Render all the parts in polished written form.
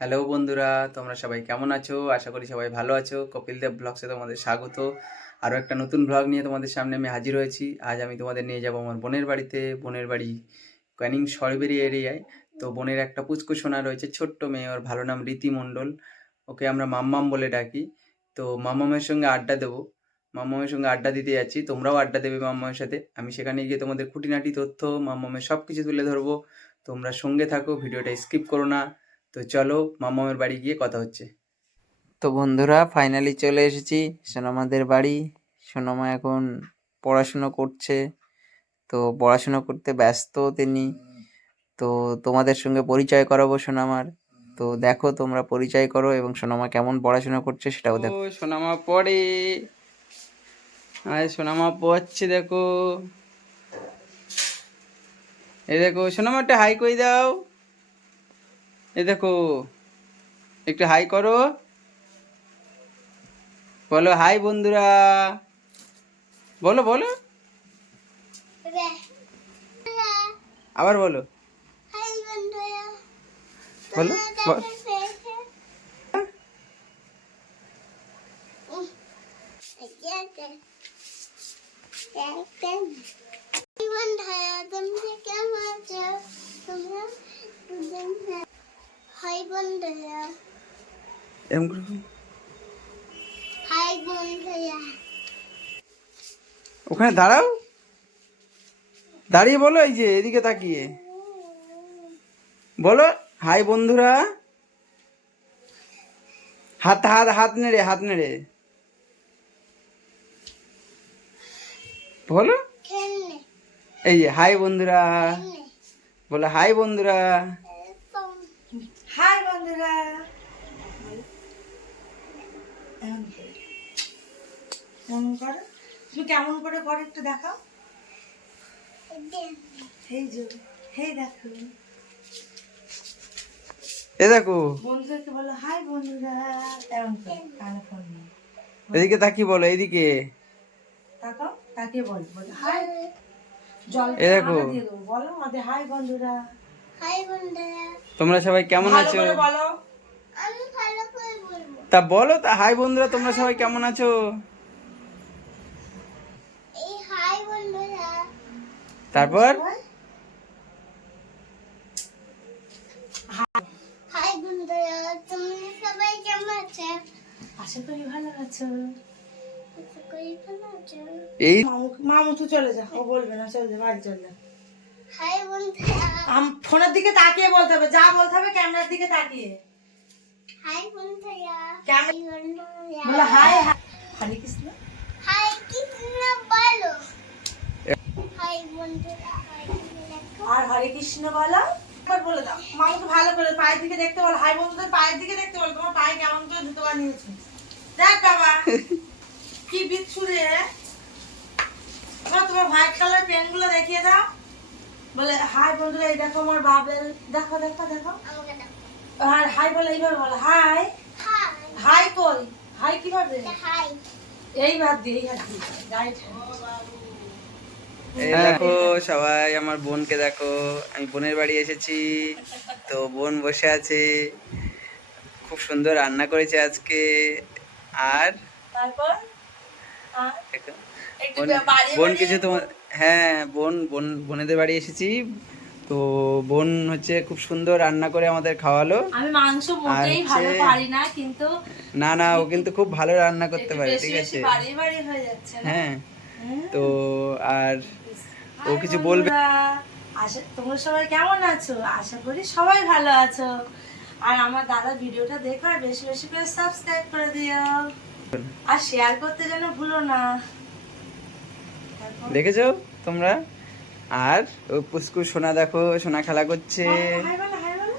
Hello বন্ধুরা, তোমরা সবাই কেমন আছো? আশা করি সবাই ভালো আছো। কপিল দেব ব্লগসে তোমাদের স্বাগত। আরও একটা নতুন ব্লগ নিয়ে তোমাদের সামনে আমি হাজির হয়েছি। আজ আমি তোমাদের নিয়ে যাব আমার বোনের বাড়িতে। বোনের বাড়ি ক্যানিং সরবেরি এরিয়ায়। তো বোনের একটা পুচকু সোনা রয়েছে, ছোট্ট মেয়ে, ওর ভালো নাম রীতি মণ্ডল। ওকে আমরা মাম্মাম বলে ডাকি। তো মাম্মামের সঙ্গে আড্ডা দেবো। মাম্মামের সঙ্গে আড্ডা দিতে যাচ্ছি, তোমরাও আড্ডা দেবে মাম্মামের সাথে। আমি সেখানে গিয়ে তোমাদের খুঁটিনাটি তথ্য মাম্মামের সব কিছু তুলে ধরবো। তোমরা সঙ্গে থাকো, ভিডিওটা স্কিপ করো না। তো চলো মামামের বাড়ি গিয়ে কথা হচ্ছে। তো বন্ধুরা, ফাইনালি চলে এসেছি সোনামাদের বাড়ি। সোনামা এখন পড়াশুনো করছে, তো পড়াশুনো করতে ব্যস্ত তিনি। তো তোমাদের সঙ্গে পরিচয় করাবো সোনামার। তো দেখো, তোমরা পরিচয় করো এবং সোনামা কেমন পড়াশোনা করছে সেটাও দেখো। সোনামা পড়ে, সোনামা পড়ছে, দেখো। এই দেখো সোনামা, একটা হাই কই দাও। এই দেখো, একটু হাই করো, বলো হাই বন্ধুরা, বলো বলো, আবার বলো, বলো ওখানে দাঁড়াও, দাঁড়িয়ে বলো, এই যে এদিকে তাকিয়ে বলো হাই বন্ধুরা। হাত হাত হাত নেড়ে, হাত নেড়ে বলো, এই যে হাই বন্ধুরা, বলো হাই বন্ধুরা। হাই বন্ধুরা, কেমন করো? তুমি কেমন করে করো একটু দেখাও। এই যে, হেই দেখো, এ দেখো, বন্ধুদেরকে বলো হাই বন্ধুরা, এমন করে কানে ফোন নিয়ে এদিকে তাকিয়ে বলো, এইদিকে তাকাও, তাকিয়ে বলো, বলো হাই। জল এ দেখো, দিয়ে দেবো, বলো আমাদের হাই বন্ধুরা। তোমরা সবাই কেমন ভালো আছো? করে বলো। তা বলো, তা হাই বন্ধুরা, তোমরা সবাই কেমন আছো? তারপর আশা করি ভালো আছো। এই মামু তুই চলে যা, ও বলবে না, চল যা, বাড়ি চল যা। ফোনের দিকে তাকিয়ে বলতে হবে, যা বলতে হবে ক্যামেরার দিকে তাকিয়ে। বলো হাই হরে কৃষ্ণ। আর হরে কৃষ্ণ বলো। এবার বলে দাও মামুকে ভালো করে পায়ের দিকে দেখতে বলো, হাই বন্ধুদের পায়ের দিকে দেখতে বলো, তোমার পায়ে কেমন করে জুতো বানিয়েছে। দেখ বাবা কি বিচ্ছু রে। তোমার হোয়াইট কালার পেন গুলো দেখিয়ে দাও। বলে হাই বন্ধুরা, এই দেখো আমার বাবেল, দেখো দেখো দেখো। আর হাই বলে, এইবার বলো হাই। হাই কই, হাই কিভাবে? এই বাদ দিয়ে, এই হাত দিয়ে রাইট। এই দেখো সবাই, আমার বোনকে দেখো। আমি বোনের বাড়ি এসেছি, তো বোন বসে আছে, খুব সুন্দর রান্না করেছে আজকে। আর তারপর দেখো, একটু বোন বাড়িয়ে বোন বাড়িয়ে কিছু তোমার, হ্যাঁ বোন বোন বোনেদের বাড়ি এসেছি। তো বোন হচ্ছে খুব সুন্দর রান্না করে আমাদের খাওয়ালো। আমি মাংস আর মোটেই হচ্ছে, ভালো পারি না, কিন্তু না না, ও কিন্তু খুব ভালো রান্না করতে একটু পারে, বেশি ঠিক বেশি আছে। বাড়িয়ে বাড়িয়ে হয়ে যাচ্ছে না? হ্যাঁ, হুম। তো আর ও হাই কিছু বলবে। বন্ধুরা, তোমরা সবাই কেমন আছো? আশা করি সবাই ভালো আছো। আর আমার দাদা ভিডিওটা দেখো, আর বেশি বেশি করে সাবস্ক্রাইব করে দিও, আর শেয়ার করতে যেন ভুলো না। দেখেছো তোমরা? আর ও পুস্কু সোনা দেখো, সোনা খেলা করছে। হাই বলো, হাই বলো।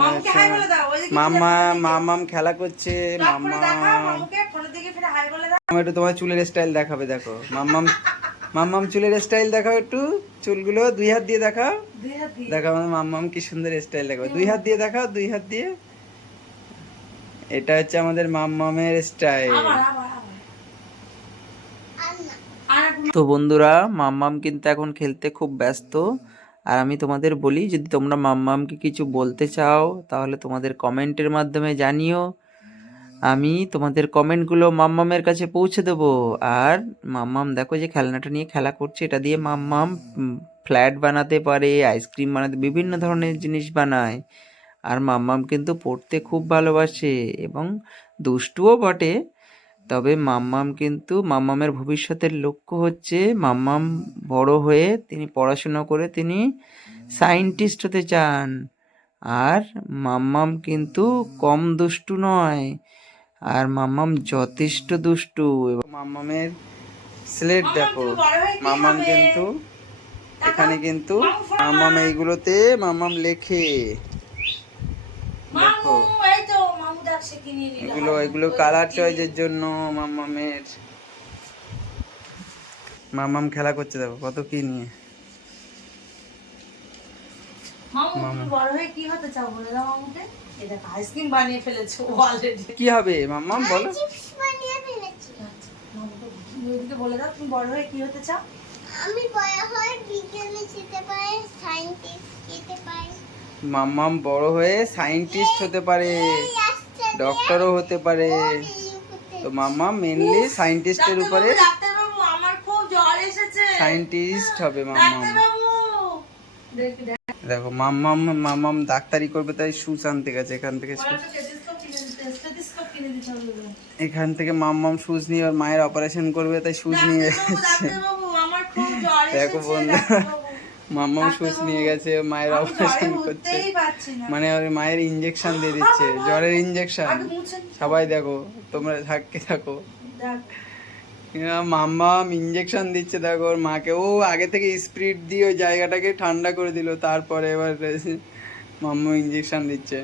মামুকে হাই বলে দাও, ওইদিকে মাম্মা মামাম খেলা করছে। টপ করে দেখাও মাম্মা মামুকে, ফোনের দিকে ফিরে হাই বলে দাও। একটু তোমার চুলের স্টাইল দেখাবে, দেখো মাম্মাম, মাম্মাম চুলের স্টাইল দেখাও, একটু চুলগুলো দুই হাত দিয়ে দেখাও। দুই হাত দিয়ে দেখো আমার মাম্মাম কি সুন্দর স্টাইল দেখাও, দুই হাত দিয়ে দেখাও, দুই হাত দিয়ে। এটা হচ্ছে আমাদের মাম্মামের স্টাইল। আবার আবার আবার। তো বন্ধুরা, মাম্মাম কিন্তু এখন খেলতে খুব ব্যস্ত। আর আমি তোমাদের বলি, যদি তোমরা মাম্মামকে কিছু বলতে চাও তাহলে তোমাদের কমেন্টের মাধ্যমে জানিও। আমি তোমাদের কমেন্টগুলো মাম্মামের কাছে পৌঁছে দেবো। আর মাম্মাম দেখো যে খেলনাটা নিয়ে খেলা করছে, এটা দিয়ে মাম্মাম ফ্ল্যাট বানাতে পারে, আইসক্রিম বানাতে, বিভিন্ন ধরনের জিনিস বানায়। আর মাম্মাম কিন্তু পড়তে খুব ভালোবাসে এবং দুষ্টুও বটে। তবে মাম্মাম কিন্তু, মাম্মামের ভবিষ্যতের লক্ষ্য হচ্ছে মাম্মাম বড় হয়ে তিনি পড়াশোনা করে তিনি সায়েন্টিস্ট হতে চান। আর মাম্মাম কিন্তু কম দুষ্টু নয়, আর মাম্মাম যথেষ্ট দুষ্টু। এবং মাম্মামের স্লেট দেখো, মাম্মাম কিন্তু এখানে কিন্তু মাম্মাম এইগুলোতে মাম্মাম লেখে দেখো। এগুলো কালার চয়েসের জন্য মাম্মামের। মাম্মাম খেলা করছে দেখো কত কি নিয়ে। কি হবে মাম্মাম বলো? বলে দাও তুমি বড় হয়ে কি হতে চাও? আমি বড় হয়ে বিজ্ঞানী হতে পারি, সায়েন্টিস্ট হতে পারি। মাম্মাম বড় হয়ে সায়েন্টিস্ট হতে পারে, ডক্টরও হতে পারে। তো মাম্মাম মেইনলি সায়েন্টিস্টের উপরে, ডাক্তারবাবু আমার খুব জ্বর এসেছে, সায়েন্টিস্ট হবে মাম্মাম। ডাক্তারবাবু দেখো মাম্মাম ডাক্তারি করবে, তাই শুজ আনতে গেছে। এখান থেকে মাম্মাম শুজ নিয়ে ওর মায়ের অপারেশন করবে, তাই শুজ নিয়ে গেছে। দেখো বন্ধু, মাম্মাম শুজ নিয়ে গেছে, মায়ের অপারেশন করছে, মানে ওর মায়ের ইনজেকশন দিয়ে দিচ্ছে, জ্বরের ইনজেকশন। সবাই দেখো, তোমরা থাকো। মাম্মাম ইনজেকশন দিচ্ছে দেখো ওর মাকে। ও আগে থেকে স্পিরিট দিয়ে ওই জায়গাটাকে ঠান্ডা করে দিল, তারপরে এবার মাম্মা ইনজেকশন দিচ্ছে।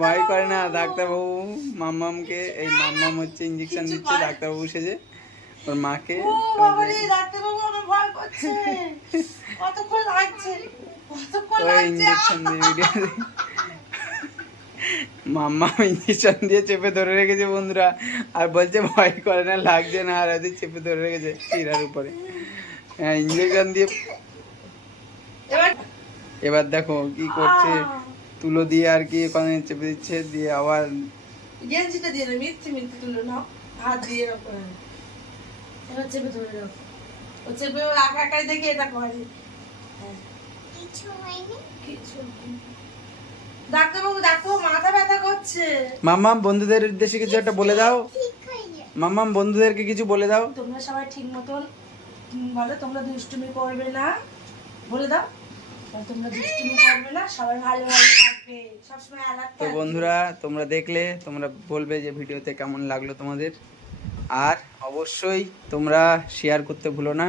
ভয় করে না ডাক্তারবাবু মাম্মামকে, এই মাম্মাম হচ্ছে ইনজেকশন দিচ্ছে ডাক্তারবাবু সেজে ওর মাকে। ইনজেকশন দিয়ে মাম্মাম ইনজেকশন দিয়ে চেপে ধরে রেখেছে বন্ধুরা, আর বলছে ভয় করে না, লাগছে না, আর ওদের চেপে ধরে রেখেছে শিরার উপরে। হ্যাঁ, ইনজেকশন দিয়ে। এবার দেখো কি করছে, তুলো দিয়ে আর কি ওখানে চেপে দিচ্ছে, দিয়ে আবার গেঞ্জিটা দিয়ে না, মিথ্যে তুলো না, হাত দিয়ে এবার চেপে ধরে দাও। ও চেপে ওর একাই দেখে এটা করে। কিছু হয়নি, কিছু ডাক্তারবাবু মাথা ব্যথা করছে। মাম্মাম বন্ধুদের উদ্দেশ্যে কিছু একটা বলে দাও। ঠিক হয়ে যাবে। মাম্মাম বন্ধুদেরকে কিছু বলে দাও। তোমরা সবাই ঠিক মতন বলো, তোমরা দুষ্টুমি করবে না, বলে দাও। তোমরা দুষ্টুমি করবে না, সবাই ভালো থাকবে, সবসময় আলাদা। তো বন্ধুরা, তোমরা দেখলে, তোমরা বলবে যে ভিডিওতে কেমন লাগলো তোমাদের। আর অবশ্যই তোমরা শেয়ার করতে ভুলো না,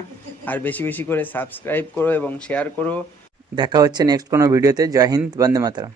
আর বেশি বেশি করে সাবস্ক্রাইব করো এবং শেয়ার করো। দেখা হচ্ছে নেক্সট কোনো ভিডিওতে। জয় হিন্দ, বন্দে মাতরম।